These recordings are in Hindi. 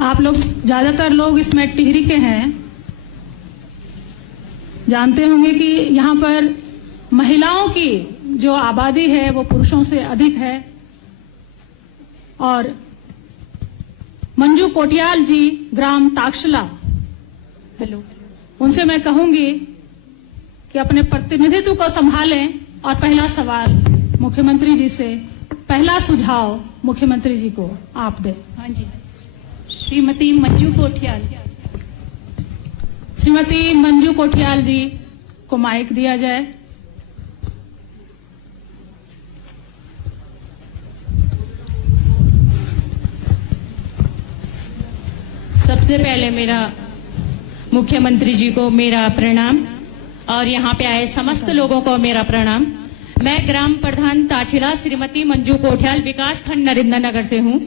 आप लोग ज्यादातर लोग इसमें टिहरी के हैं, जानते होंगे कि यहाँ पर महिलाओं की जो आबादी है वो पुरुषों से अधिक है। और मंजू कोटियाल जी ग्राम ताक्षला, हेलो, उनसे मैं कहूंगी कि अपने प्रतिनिधित्व को संभालें। और पहला सवाल मुख्यमंत्री जी से, पहला सुझाव मुख्यमंत्री जी को आप दें। हाँ जी, श्रीमती मंजू कोटियाल। श्रीमती मंजू कोटियाल जी को माइक दिया जाए। सबसे पहले मेरा मुख्यमंत्री जी को मेरा प्रणाम और यहाँ पे आए समस्त लोगों को मेरा प्रणाम। मैं ग्राम प्रधान ताछिला श्रीमती मंजू कोटियाल, विकास खंड नरेंद्र नगर से हूँ।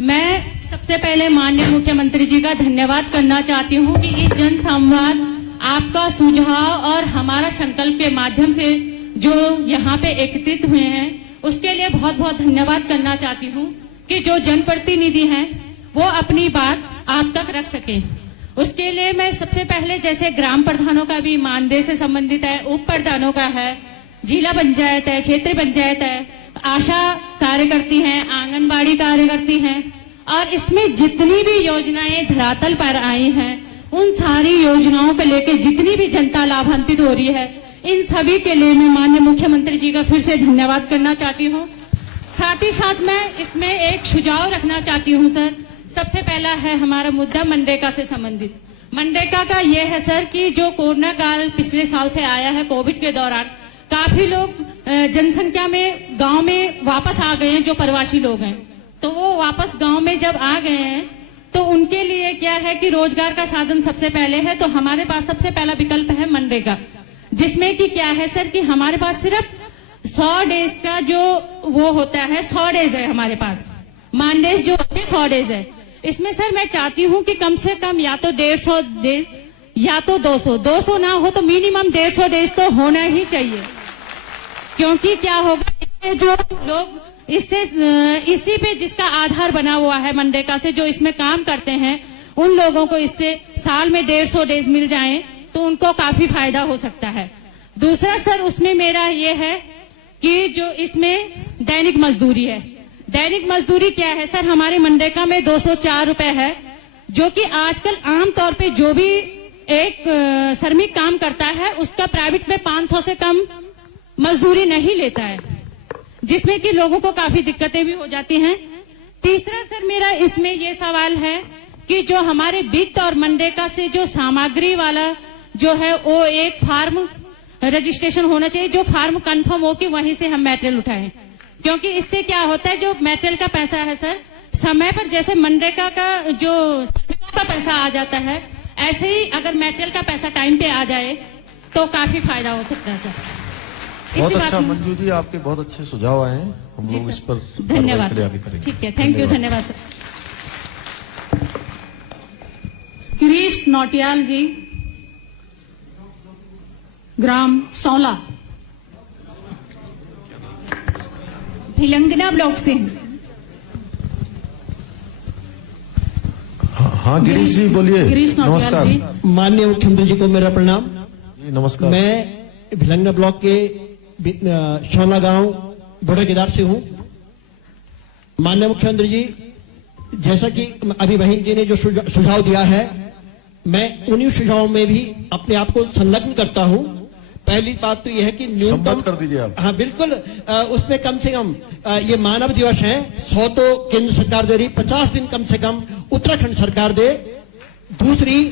मैं सबसे पहले माननीय मुख्यमंत्री जी का धन्यवाद करना चाहती हूँ कि इस जन संवाद आपका सुझाव और हमारा संकल्प के माध्यम से जो यहाँ पे एकत्रित हुए हैं उसके लिए बहुत बहुत धन्यवाद करना चाहती हूँ कि जो जनप्रतिनिधि हैं वो अपनी बात आप तक रख सके। उसके लिए मैं सबसे पहले, जैसे ग्राम प्रधानों का भी मानदेय से संबंधित है, उप प्रधानों का है, जिला पंचायत है, क्षेत्रीय पंचायत है, आशा कार्यकर्ती हैं, आंगनबाड़ी कार्यकर्ती हैं, और इसमें जितनी भी योजनाएं धरातल पर आई हैं उन सारी योजनाओं को लेकर जितनी भी जनता लाभान्वित हो रही है, इन सभी के लिए मैं माननीय मुख्यमंत्री जी का फिर से धन्यवाद करना चाहती हूँ। साथ ही साथ मैं इसमें एक सुझाव रखना चाहती हूँ सर। सबसे पहला है हमारा मुद्दा मनरेगा से संबंधित। मनरेगा का ये है सर कि जो कोरोना काल पिछले साल से आया है, कोविड के दौरान काफी लोग जनसंख्या में गांव में वापस आ गए हैं, जो प्रवासी लोग हैं, तो वो वापस गांव में जब आ गए हैं तो उनके लिए क्या है कि रोजगार का साधन सबसे पहले है। तो हमारे पास सबसे पहला विकल्प है मनरेगा, जिसमें कि क्या है सर कि हमारे पास सिर्फ 100 डेज का जो वो होता है, 100 डेज है हमारे पास, मानदेय जो होते हैं 100 डेज है। इसमें सर मैं चाहती हूँ कि कम से कम या तो 150 डेज या तो 200 ना हो तो मिनिमम 150 डेज तो होना ही चाहिए। क्योंकि क्या होगा, इससे जो लोग इसी पे जिसका आधार बना हुआ है मनरेगा से, जो इसमें काम करते हैं, उन लोगों को इससे साल में 150 डेज मिल जाएं तो उनको काफी फायदा हो सकता है। दूसरा सर उसमें मेरा ये है कि जो इसमें दैनिक मजदूरी है, दैनिक मजदूरी क्या है सर, हमारे मनरेगा में 204 रुपए है, जो कि आजकल आमतौर पे जो भी एक श्रमिक काम करता है उसका प्राइवेट में 500 से कम मजदूरी नहीं लेता है, जिसमें कि लोगों को काफी दिक्कतें भी हो जाती हैं। तीसरा सर मेरा इसमें ये सवाल है कि जो हमारे वित्त और मनरेगा से जो सामग्री वाला जो है वो एक फार्म रजिस्ट्रेशन होना चाहिए, जो फार्म कंफर्म हो कि वहीं से हम मटेरियल उठाएं। क्योंकि इससे क्या होता है, जो मटेरियल का पैसा है सर, समय पर जैसे मनरेगा का जो श्रमिकों का पैसा आ जाता है, ऐसे ही अगर मटेरियल का पैसा टाइम पे आ जाए तो काफी फायदा हो सकता है सर। बहुत अच्छा मंजू जी, आपके बहुत अच्छे सुझाव आए हैं, हम लोग इस पर धन्यवाद। आगे करेंगे। ठीक है, थैंक यू, धन्यवाद सर। गिरीश नौटियाल जी ग्राम सौला, भिलंगना ब्लॉक से। हाँ गिरीश जी बोलिए। गिरीश नौटियाल जी। माननीय मुख्यमंत्री जी को मेरा प्रणाम। जी नमस्कार। मैं भिलंगना ब्लॉक के शौला गांव बड़े केदार से हूं। माननीय मुख्यमंत्री जी, जैसा कि अभी बहन जी ने जो सुझाव दिया है, मैं उन्हीं सुझावों में भी अपने आप को संलग्न करता हूं। पहली बात तो यह है कि न्यूनतम कर दीजिए आप। हाँ बिल्कुल, उसमें कम से कम ये मानव दिवस है, 100 तो केंद्र सरकार दे रही, 50 दिन कम से कम उत्तराखंड सरकार दे। दूसरी,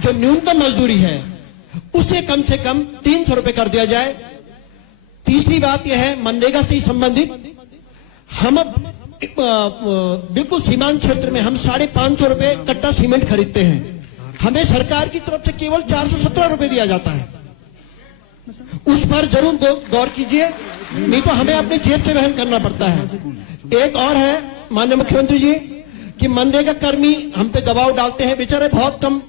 जो न्यूनतम मजदूरी है उसे कम से कम 300 रुपए कर दिया जाए। तीसरी बात यह है मनरेगा से संबंधित, हम बिल्कुल सीमांत क्षेत्र में हम 550 रुपए कट्टा सीमेंट खरीदते हैं, हमें सरकार की तरफ से केवल 417 रुपए दिया जाता है। उस पर जरूर गौर कीजिए, नहीं तो हमें अपने जेब से वहन करना पड़ता है। एक और है माननीय मुख्यमंत्री जी कि मनरेगा कर्मी हम पे दबाव डालते हैं, बेचारे बहुत कम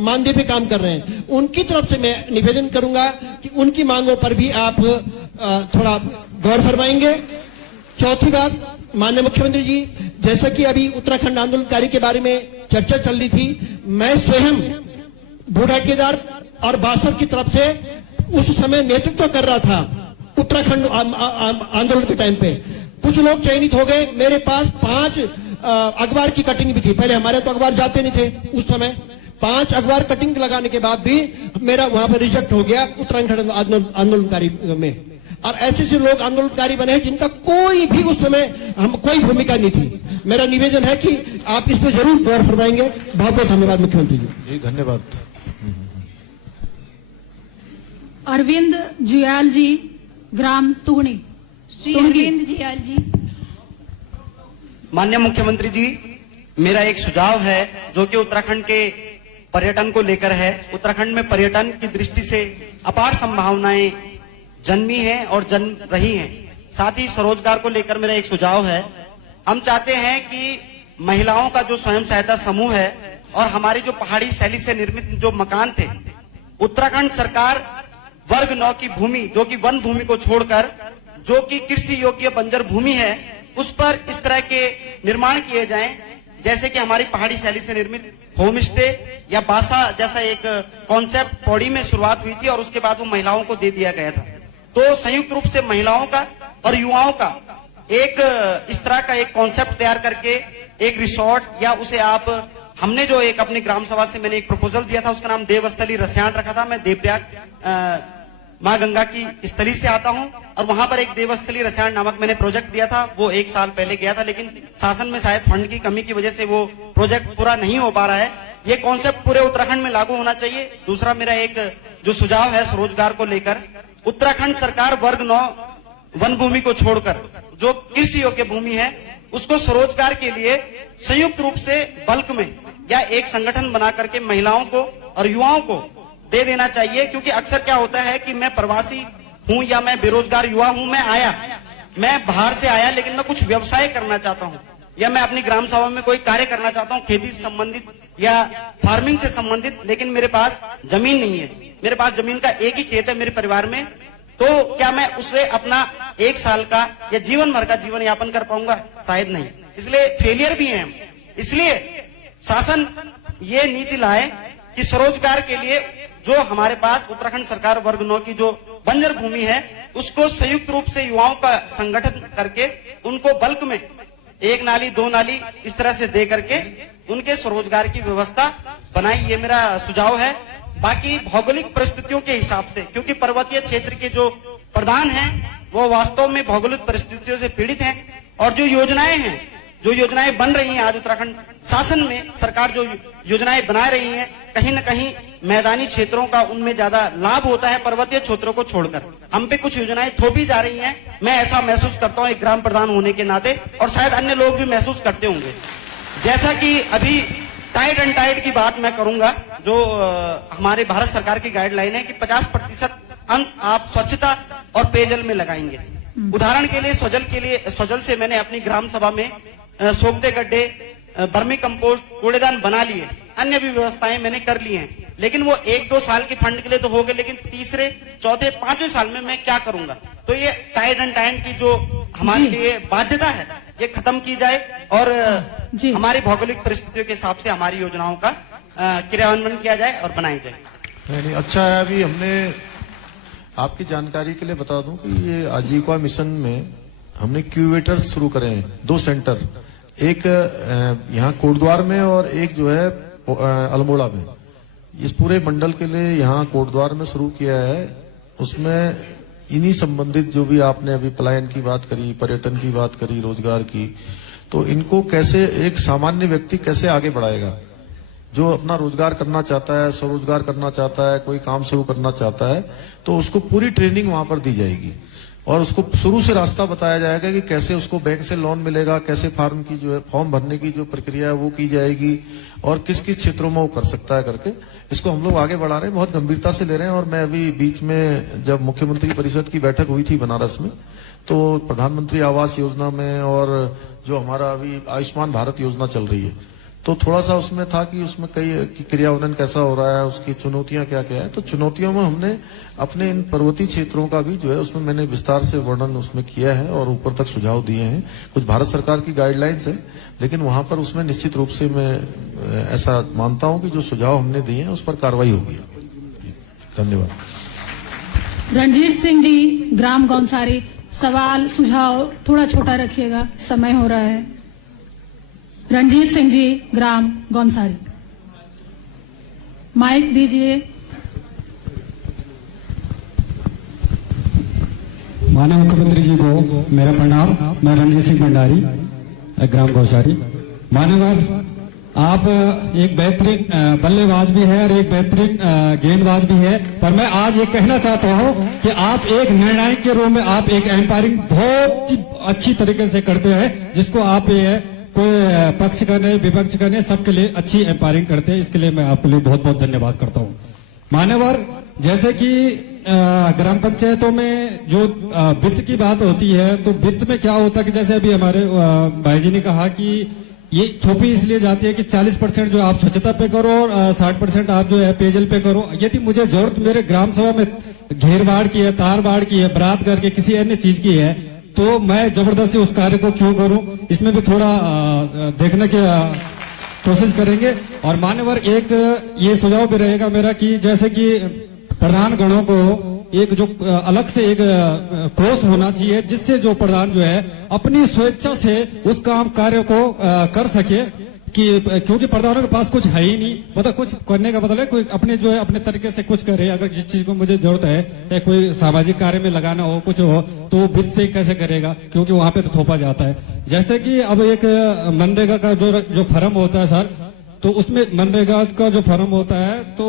मानदेय पे काम कर रहे हैं। उनकी तरफ से मैं निवेदन करूंगा कि उनकी मांगों पर भी आप थोड़ा गौर फरमाएंगे। चौथी बात, माननीय मुख्यमंत्री जी, जैसा कि अभी उत्तराखंड आंदोलनकारी के बारे में चर्चा चल रही थी, मैं स्वयं बूढ़ा केदार और बासर की तरफ से उस समय नेतृत्व कर रहा था उत्तराखंड आंदोलन के टाइम पे। कुछ लोग चयनित हो गए, मेरे पास 5 अखबार की कटिंग भी थी। पहले हमारे तो अखबार जाते नहीं थे उस समय। 5 अखबार कटिंग लगाने के बाद भी मेरा वहां पर रिजेक्ट हो गया उत्तराखंड आंदोलनकारी में। और ऐसे से लोग आंदोलनकारी बने हैं जिनका कोई भी उस समय हम कोई भूमिका नहीं थी। मेरा निवेदन है कि आप इस पर जरूर गौर फरमाएंगे। बहुत बहुत धन्यवाद मुख्यमंत्री जी। जी धन्यवाद। अरविंद जुयाल जी, ग्राम तुगनी। श्री अरविंद जियाल जी। माननीय मुख्यमंत्री जी, मेरा एक सुझाव है जो कि उत्तराखंड के पर्यटन को लेकर है। उत्तराखंड में पर्यटन की दृष्टि से अपार संभावनाएं जन्मी हैं और जन्म रही हैं। साथ ही स्वरोजगार को लेकर मेरा एक सुझाव है। हम चाहते हैं कि महिलाओं का जो स्वयं सहायता समूह है और हमारी जो पहाड़ी शैली से निर्मित जो मकान थे, उत्तराखंड सरकार वर्ग 9 की भूमि जो कि वन भूमि को छोड़कर जो कि कृषि योग्य बंजर भूमि है, उस पर इस तरह के निर्माण किए जाएं, जैसे कि हमारी पहाड़ी शैली से निर्मित होम स्टे या बासा जैसा एक कॉन्सेप्ट पौड़ी में शुरुआत हुई थी और उसके बाद वो महिलाओं को दे दिया गया था। तो संयुक्त रूप से महिलाओं का और युवाओं का एक इस तरह का एक कॉन्सेप्ट तैयार करके एक रिसोर्ट या उसे आप, हमने जो एक अपनी ग्राम सभा से मैंने एक प्रपोजल दिया था, उसका नाम देवस्थली रसायन रखा था। मैं देवप्रयाग माँ गंगा की स्थली से आता हूं और वहां पर एक देवस्थली रसायन नामक मैंने प्रोजेक्ट दिया था। वो 1 साल पहले गया था, लेकिन शासन में शायद फंड की कमी की वजह से वो प्रोजेक्ट पूरा नहीं हो पा रहा है। ये कॉन्सेप्ट पूरे उत्तराखंड में लागू होना चाहिए। दूसरा मेरा एक जो सुझाव है स्वरोजगार को लेकर, उत्तराखंड सरकार वर्ग 9 वन भूमि को छोड़कर जो कृषि योग्य भूमि है उसको स्वरोजगार के लिए संयुक्त रूप से बल्क में या एक संगठन बना करके महिलाओं को और युवाओं को दे देना चाहिए। क्योंकि अक्सर क्या होता है कि मैं प्रवासी हूं या मैं बेरोजगार युवा हूं, मैं बाहर से आया लेकिन मैं कुछ व्यवसाय करना चाहता हूं या मैं अपनी ग्राम सभा में कोई कार्य करना चाहता हूं खेती से संबंधित या फार्मिंग से संबंधित, लेकिन मेरे पास जमीन नहीं है। मेरे पास जमीन का एक ही खेत है मेरे परिवार में, तो क्या मैं उससे अपना 1 साल का या जीवन भर का जीवन यापन कर पाऊंगा? शायद नहीं। इसलिए फेलियर भी है हम। इसलिए शासन ये नीति लाए कि स्वरोजगार के लिए जो हमारे पास उत्तराखंड सरकार वर्ग 9 की जो बंजर भूमि है उसको संयुक्त रूप से युवाओं का संगठन करके उनको बल्क में 1 नाली 2 नाली इस तरह से दे करके उनके स्वरोजगार की व्यवस्था बनाई। ये मेरा सुझाव है। बाकी भौगोलिक परिस्थितियों के हिसाब से, क्योंकि पर्वतीय क्षेत्र के जो प्रधान हैं वो वास्तव में भौगोलिक परिस्थितियों से पीड़ित हैं और जो योजनाएं बन रही हैं आज उत्तराखंड शासन में, सरकार जो योजनाएं बना रही है, कहीं न कहीं मैदानी क्षेत्रों का उनमें ज्यादा लाभ होता है पर्वतीय क्षेत्रों को छोड़कर। हम पे कुछ योजनाएं थोपी जा रही हैं। मैं ऐसा महसूस करता हूं एक ग्राम प्रधान होने के नाते, और शायद अन्य लोग भी महसूस करते होंगे। जैसा कि अभी टाइट एंड टाइट की बात मैं करूंगा, जो हमारे भारत सरकार की गाइडलाइन है कि 50% अंश आप स्वच्छता और पेयजल में लगाएंगे। उदाहरण के लिए स्वजल से मैंने अपनी ग्राम सभा में सोखते गड्ढे, बर्मी कंपोस्ट, कूड़ेदान बना लिए। अन्य भी व्यवस्थाएं मैंने कर ली हैं, लेकिन वो 1-2 साल के फंड के लिए तो हो गए, लेकिन 3रे, 4थे, 5वें साल में मैं क्या करूंगा? तो ये टाइट एंड टाइट की जो हमारे लिए बाध्यता है ये खत्म की जाए और हमारी भौगोलिक परिस्थितियों के हिसाब से हमारी योजनाओं का क्रियान्वयन किया जाए और बनाई जाए। नहीं, अच्छा है। अभी हमने आपकी जानकारी के लिए बता दूं कि ये आजीविका मिशन में हमने क्यूवेटर्स शुरू करे हैं, 2 सेंटर, एक यहाँ कोटद्वार में और एक जो है अल्मोड़ा में। इस पूरे मंडल के लिए यहाँ कोटद्वार में शुरू किया है। उसमें इन्हीं संबंधित जो भी आपने अभी पलायन की बात करी, पर्यटन की बात करी, रोजगार की, तो इनको कैसे एक सामान्य व्यक्ति कैसे आगे बढ़ाएगा जो अपना रोजगार करना चाहता है, स्वरोजगार करना चाहता है, कोई काम शुरू करना चाहता है, तो उसको पूरी ट्रेनिंग वहां पर दी जाएगी और उसको शुरू से रास्ता बताया जाएगा कि कैसे उसको बैंक से लोन मिलेगा, कैसे फॉर्म की जो है फॉर्म भरने की जो प्रक्रिया है वो की जाएगी और किस किस क्षेत्रों में वो कर सकता है करके इसको हम लोग आगे बढ़ा रहे हैं, बहुत गंभीरता से ले रहे हैं। और मैं अभी बीच में जब मुख्यमंत्री परिषद की बैठक हुई थी बनारस में, तो प्रधानमंत्री आवास योजना में और जो हमारा अभी आयुष्मान भारत योजना चल रही है, तो थोड़ा सा उसमें था कि उसमें कई कि क्रियान्वयन कैसा हो रहा है, उसकी चुनौतियां क्या क्या है। तो चुनौतियों में हमने अपने इन पर्वतीय क्षेत्रों का भी जो है उसमें मैंने विस्तार से वर्णन उसमें किया है और ऊपर तक सुझाव दिए हैं। कुछ भारत सरकार की गाइडलाइंस है, लेकिन वहां पर उसमें निश्चित रूप से मैं ऐसा मानता हूं कि जो सुझाव हमने दिए हैं उस पर कार्रवाई होगी। धन्यवाद। रणजीत सिंह जी, ग्राम गौनसारी, सवाल सुझाव थोड़ा छोटा रखिएगा, समय हो रहा है। रणजीत सिंह जी, ग्राम गौनसारी, माइक दीजिए। माननीय मुख्यमंत्री जी को मेरा प्रणाम। मैं रणजीत सिंह भंडारी, ग्राम गौशारी। माननीय आप एक बेहतरीन बल्लेबाज भी है और एक बेहतरीन गेंदबाज भी है, पर मैं आज ये कहना चाहता हूँ कि आप एक निर्णायक के रूप में आप एक एम्पायरिंग बहुत ही अच्छी तरीके से करते हैं, जिसको आप ये कोई पक्ष करने विपक्ष करने सबके लिए अच्छी एम्पायरिंग करते हैं। इसके लिए मैं आपके लिए बहुत बहुत धन्यवाद करता हूँ। मान्यवर, जैसे कि ग्राम पंचायतों में जो वित्त की बात होती है, तो वित्त में क्या होता है कि जैसे अभी हमारे भाई जी ने कहा कि ये छोपी इसलिए जाती है कि 40% जो आप स्वच्छता पे करो और 60% आप जो है पेयजल पे करो। यदि मुझे जरूरत मेरे ग्राम सभा में घेर बाढ़ की है, तार बाढ़ की है, बरात करके किसी अन्य चीज की है, तो मैं जबरदस्ती उस कार्य को क्यों करूं? इसमें भी थोड़ा देखने की कोशिश करेंगे। और मान्यवर, एक ये सुझाव भी रहेगा मेरा कि जैसे कि प्रधान गणों को एक जो अलग से एक कोष होना चाहिए, जिससे जो प्रधान जो है अपनी स्वेच्छा से उस काम कार्य को कर सके, कि क्योंकि प्रधानों के पास कुछ है ही नहीं, मतलब कुछ करने का मतलब है कोई अपने जो है अपने तरीके से कुछ करे। अगर जिस चीज को मुझे जरूरत है, या कोई सामाजिक कार्य में लगाना हो, कुछ हो, तो वित्त से कैसे करेगा, क्योंकि वहां पे तो थोपा जाता है। जैसे कि अब एक मनरेगा का जो फर्म होता है सर, तो उसमें मनरेगा का जो फर्म होता है, तो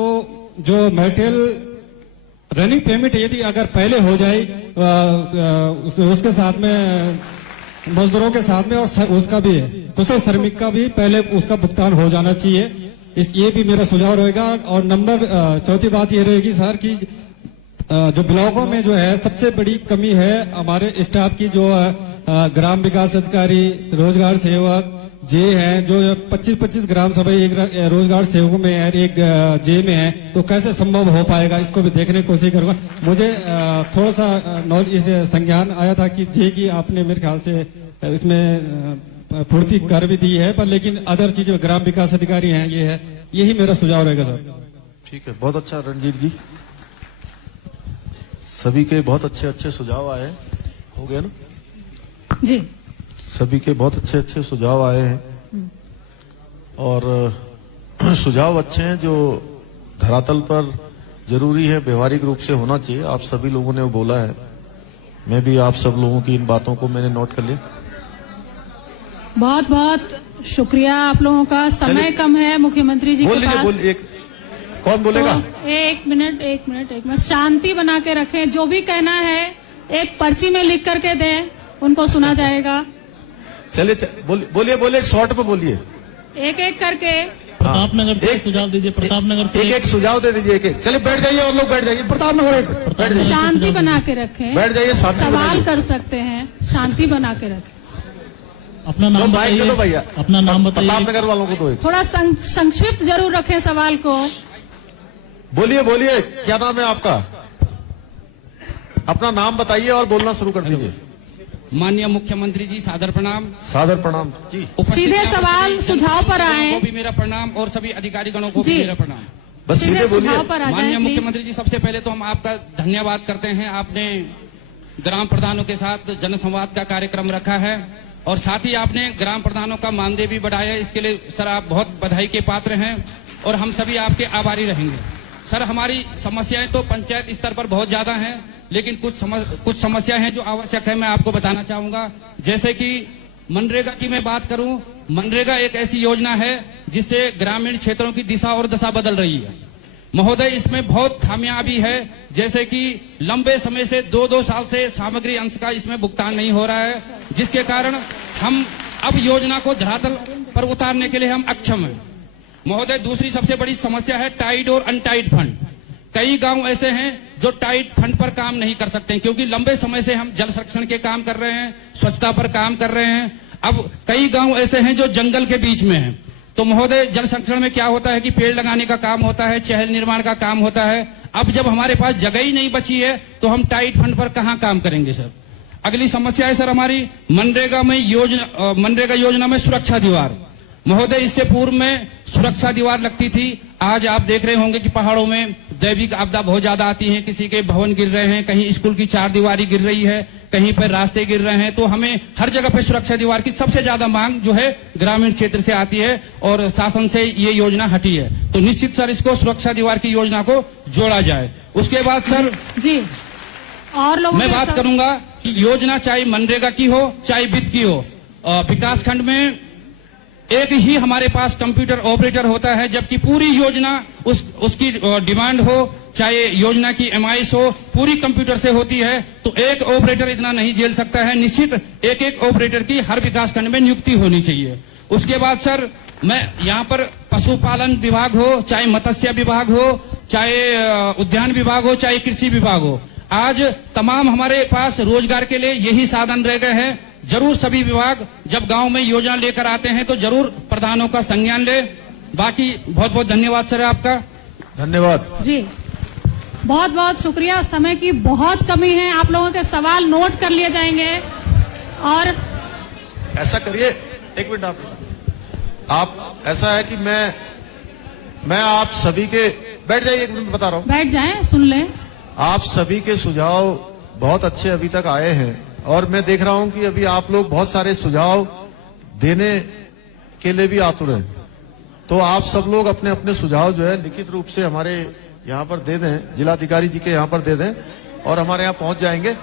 जो मेटेरियल रनिंग पेमेंट यदि अगर पहले हो जाए उसके साथ में मजदूरों के साथ में, और उसका भी कुशल श्रमिक का भी पहले उसका भुगतान हो जाना चाहिए। ये भी मेरा सुझाव रहेगा। और नंबर चौथी बात ये रहेगी सर कि जो ब्लॉकों में जो है सबसे बड़ी कमी है हमारे स्टाफ की, जो ग्राम विकास अधिकारी, रोजगार सेवक जे हैं, जो 25-25 ग्राम सभा एक रोजगार सेवकों में है, एक जे में है, तो कैसे संभव हो पाएगा, इसको भी देखने की कोशिश करूंगा। मुझे थोड़ा सा इस संज्ञान आया था कि जे की आपने मेरे ख्याल से इसमें पूर्ति कर भी दी है, पर लेकिन अदर चीज ग्राम विकास अधिकारी हैं, ये है, यही मेरा सुझाव रहेगा सर। ठीक है, बहुत अच्छा रणजीत जी, सभी के बहुत अच्छे अच्छे सुझाव आए। हो गया ना जी, सभी के बहुत अच्छे अच्छे सुझाव आए हैं, और सुझाव अच्छे हैं जो धरातल पर जरूरी है, व्यवहारिक रूप से होना चाहिए। आप सभी लोगों ने वो बोला है, मैं भी आप सब लोगों की इन बातों को मैंने नोट कर लिया। बहुत बहुत शुक्रिया आप लोगों का। समय कम है मुख्यमंत्री जी के पास। बोल एक कौन बोलेगा? तो एक मिनट शांति बना के रखें। जो भी कहना है एक पर्ची में लिख करके दें, उनको सुना जाएगा। चलिए बोलिए, शॉर्ट पे बोलिए, एक एक करके। प्रतापनगर से सुझाव दीजिए। प्रतापनगर से एक सुझाव दे दीजिए, एक चलिए बैठ जाइए और लोग बैठ जाइए। प्रतापनगर बैठ जाइए, शांति बना के रखें, बैठ जाइए, सवाल कर सकते हैं, शांति बना के रखें। अपना नाम बताइए। दो भैया, अपना नाम बताइए। प्रतापनगर वालों को दो। थोड़ा संक्षिप्त जरूर रखें सवाल को। बोलिए, क्या नाम है आपका? अपना नाम बताइए और बोलना शुरू कर दीजिए। माननीय मुख्यमंत्री जी, सादर प्रणाम। सादर प्रणाम जी। सीधे सवाल सुझाव पर आए। को भी मेरा प्रणाम और सभी अधिकारीगणों को भी मेरा प्रणाम। बस सीधे बोलिए। माननीय मुख्यमंत्री जी, सबसे पहले तो हम आपका धन्यवाद करते हैं। आपने ग्राम प्रधानों के साथ जनसंवाद का कार्यक्रम रखा है, और साथ ही आपने ग्राम प्रधानों का मानदेय भी बढ़ाया। इसके लिए सर आप बहुत बधाई के पात्र हैं, और हम सभी आपके आभारी रहेंगे। सर, हमारी समस्याएं तो पंचायत स्तर पर बहुत ज्यादा हैं, लेकिन कुछ समस्याएं हैं जो आवश्यक है, मैं आपको बताना चाहूंगा। जैसे कि मनरेगा की मैं बात करूं, मनरेगा एक ऐसी योजना है जिससे ग्रामीण क्षेत्रों की दिशा और दशा बदल रही है। महोदय, इसमें बहुत खामियां भी है, जैसे कि लंबे समय से 2-2 साल से सामग्री अंश का इसमें भुगतान नहीं हो रहा है, जिसके कारण हम अब योजना को धरातल पर उतारने के लिए हम अक्षम हैं। महोदय, दूसरी सबसे बड़ी समस्या है टाइड और अनटाइड फंड। कई गांव ऐसे हैं जो टाइट फंड पर काम नहीं कर सकते, क्योंकि लंबे समय से हम जल संरक्षण के काम कर रहे हैं, स्वच्छता पर काम कर रहे हैं। अब कई गांव ऐसे हैं जो जंगल के बीच में हैं, तो महोदय, जल संरक्षण में क्या होता है कि पेड़ लगाने का काम होता है, चहल निर्माण का काम होता है। अब जब हमारे पास जगह ही नहीं बची है तो हम टाइट फंड पर कहां काम करेंगे सर। अगली समस्या है सर हमारी मनरेगा योजना में सुरक्षा दीवार। महोदय, इससे पूर्व में सुरक्षा दीवार लगती थी। आज आप देख रहे होंगे कि पहाड़ों में दैविक आपदा बहुत ज्यादा आती है, किसी के भवन गिर रहे हैं, कहीं स्कूल की चार दीवारी गिर रही है, कहीं पर रास्ते गिर रहे हैं। तो हमें हर जगह पे सुरक्षा दीवार की सबसे ज्यादा मांग जो है ग्रामीण क्षेत्र से आती है और शासन से ये योजना हटी है। तो निश्चित सर इसको सुरक्षा दीवार की योजना को जोड़ा जाए। उसके बाद सर जी, और लोगों मैं के बात साथ- करूंगा कि योजना चाहे मनरेगा की हो चाहे वित्त की हो, विकास खंड में एक ही हमारे पास कंप्यूटर ऑपरेटर होता है, जबकि पूरी योजना उसकी डिमांड हो चाहे योजना की एमआईएस हो पूरी कंप्यूटर से होती है। तो एक ऑपरेटर इतना नहीं झेल सकता है। निश्चित एक एक ऑपरेटर की हर विकास खंड में नियुक्ति होनी चाहिए। उसके बाद सर मैं यहाँ पर पशुपालन विभाग हो चाहे मत्स्य विभाग हो चाहे उद्यान विभाग हो चाहे कृषि विभाग हो, आज तमाम हमारे पास रोजगार के लिए यही साधन रह गए हैं। जरूर सभी विभाग जब गांव में योजना लेकर आते हैं तो जरूर प्रधानों का संज्ञान ले। बाकी बहुत बहुत धन्यवाद सर आपका। धन्यवाद जी, बहुत बहुत शुक्रिया। समय की बहुत कमी है, आप लोगों के सवाल नोट कर लिए जाएंगे। और ऐसा करिए, एक मिनट आप ऐसा है कि मैं आप सभी के बैठ जाइए, एक मिनट बता रहा हूँ। बैठ जाएं, सुन लें। आप सभी के सुझाव बहुत अच्छे अभी तक आए हैं और मैं देख रहा हूं कि अभी आप लोग बहुत सारे सुझाव देने के लिए भी आतुर हैं। तो आप सब लोग अपने अपने सुझाव जो है लिखित रूप से हमारे यहाँ पर दे दें, जिलाधिकारी जी के यहाँ पर दे दें और हमारे यहाँ पहुंच जाएंगे।